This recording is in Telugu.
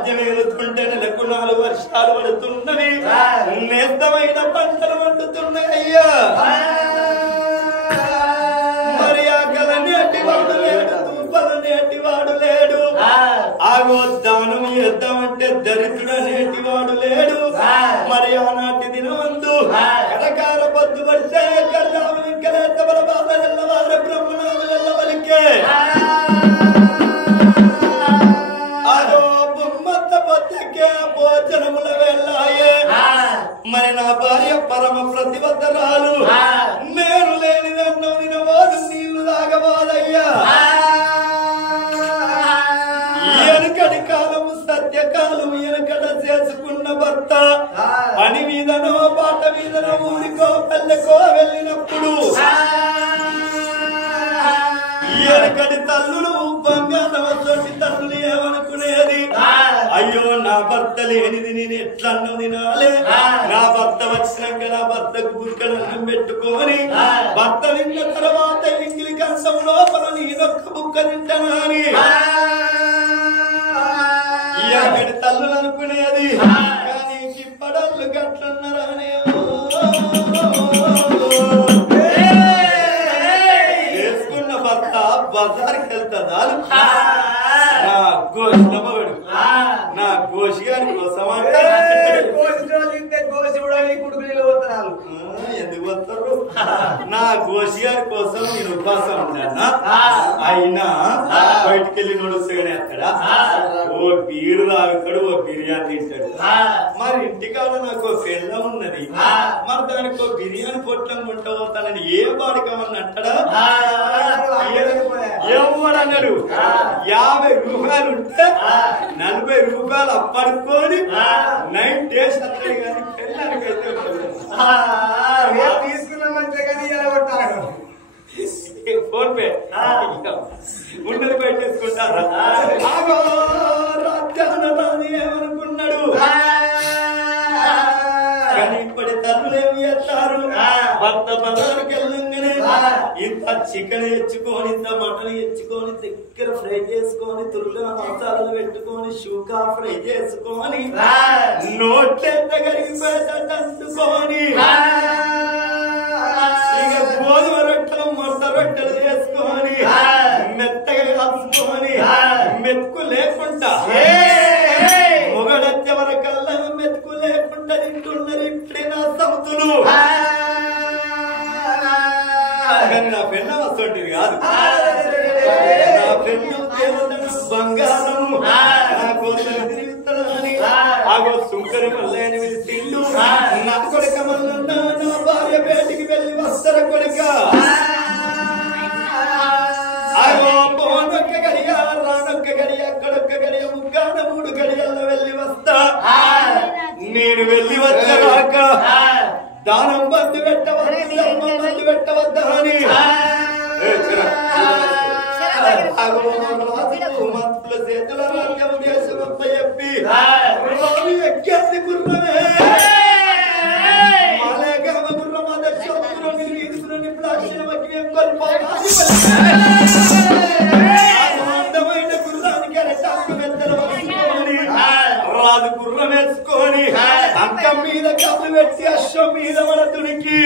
రాజ్యం ఏలుతుంటే నెలకు 4 వర్షాలు పడుతున్నవి, నేస్తమైన పంటలు వండుతున్నాయి అయ్యా. మరి ఆకల నేటి వాడు లేడు, తూపల నేటి వాడు లేడు, ఆగో దానం చేద్దామంటే దరిద్రుడు నేటి వాడు లేడు. మరి ఆనాటి దినవందు కరకాల పొద్దు పడితే కళ్ళాము ఇంకలేతబల బాధ ఎల్లవారు బ్రహ్మనాథు వెళ్ళవలికే అదో బొమ్మత్త పొద్దకే భోజనముల వెళ్ళాయే. మరి నా భార్య పరమ ప్రతిబద్ధరాలు, నేను లేనిదన్నో వినవాదు నీళ్లు తాగవాదయ్యా. ఎనకటి కాలము సత్యకాలము ఎనకట చేసుకున్న భర్త పని మీదనో పాట మీదనో ఊరికో పల్లెకో వెళ్ళినప్పుడు ఎనకటి తల్లులు బంగారం తోటి తల్లులు ఏమనుకునేది, అయ్యో నా భర్త లేనిది నేను ఎట్లన్నం తినాలే, నా భర్త వచ్చినాక నా భర్తకు బుక్కలు అన్నం పెట్టుకొని భర్త తిన్న తర్వాత ఇంగిలి కంచం లోపల నేనొక్క బుక్క తింటానా అని ఎనకటి తల్లులు అనుకునేది. కానీ ఇప్పడళ్ళు గట్లున్నారనే చేసుకున్న భర్త బజార్కి వెళ్తుందా, నా గోషినవాడు నా గోషి గారి కోసం అంటే ఎందుకు వస్తారు, నా గోషి గారి కోసం నేను ఉపాసం ఉంటానా. అయినా బయటికి వెళ్ళి నడుస్తాగానే అక్కడ ఓ బీరు తాగుతాడు, ఓ బిర్యానీ తింటాడు. మరి ఇంటికాడ నాకు ఒక పెళ్ళ ఉన్నది, మరి దానికి ఒక బిర్యానీ పొట్లం కొంటపోతానని ఏ బాడికమని అంటాడా. ఎవడన్నాడు 50 రూపాయలు ఉంటే 40 రూపాయలు అప్పడుకొని 9 days అన్నాడు. కానీ పెళ్ళానికైతే తీసుకున్నామంటే కానీ ఎలా కొట్టాడు ఫోన్ పే ఉండదు పెట్టేసుకుంటారా. రాజ్యాన రాని ఏమనుకున్నాడు, కానీ ఇప్పటి తల్లులు ఏమి చేస్తారు, భర్త బజారుకి వెళ్ళంగానే ఇంత చికెన్ తెచ్చుకొని ఇంత మటన్ తెచ్చుకొని దగ్గర ఫ్రై చేసుకొని తురుగా మసాలాలు పెట్టుకొని షూకా ఫ్రై చేసుకొని నోట్లెంత కరిగిపోయేటట్టు అంటుకొని ఇక గోధుమ రొట్టెలు మొట్ట రొట్టెలు చేసుకొని మెత్తగా కలుసుకొని మెతుకు లేకుండా మొగడచ్చే వరకల్లా మెతుకు లేకుండా తింటున్నారు ఇప్పుడే నా సౌతులు. నా పెళ్ళ వస్తుంటది కాదు, నా పెళ్ళ దేవతను బంగారము నా కోసం తిరుగుతాడని ఆగో సుంకరి మల్లైన తిండు నా కొడుక మల్లన్న నా భార్య బయటికి వెళ్ళి వస్తర కొడుక ఆగో పోనొక్క గడియ రానొక్క గడియ అక్కడొక్క గడియ ముగ్గాన 3 గడియల్లో వెళ్ళి వస్తా. నేను వెళ్ళి వచ్చాక దానం బంధు పెట్టవద్దు, బంధు పెట్టవద్దా అని మంత్రుల చేతుల రాజ్యం దేశమంతా చెప్పి ఎక్కేసి గుర్రమే మాలేగామ గుర్రం అధ్యక్షుని తీసుకుని అందమైన గుర్రానికి అరటాకు మెత్తలు వేసుకొని రాజు గుర్రం వేసుకొని అంకం మీద కళ్ళు పెట్టి అశ్వం మీద మన తునికి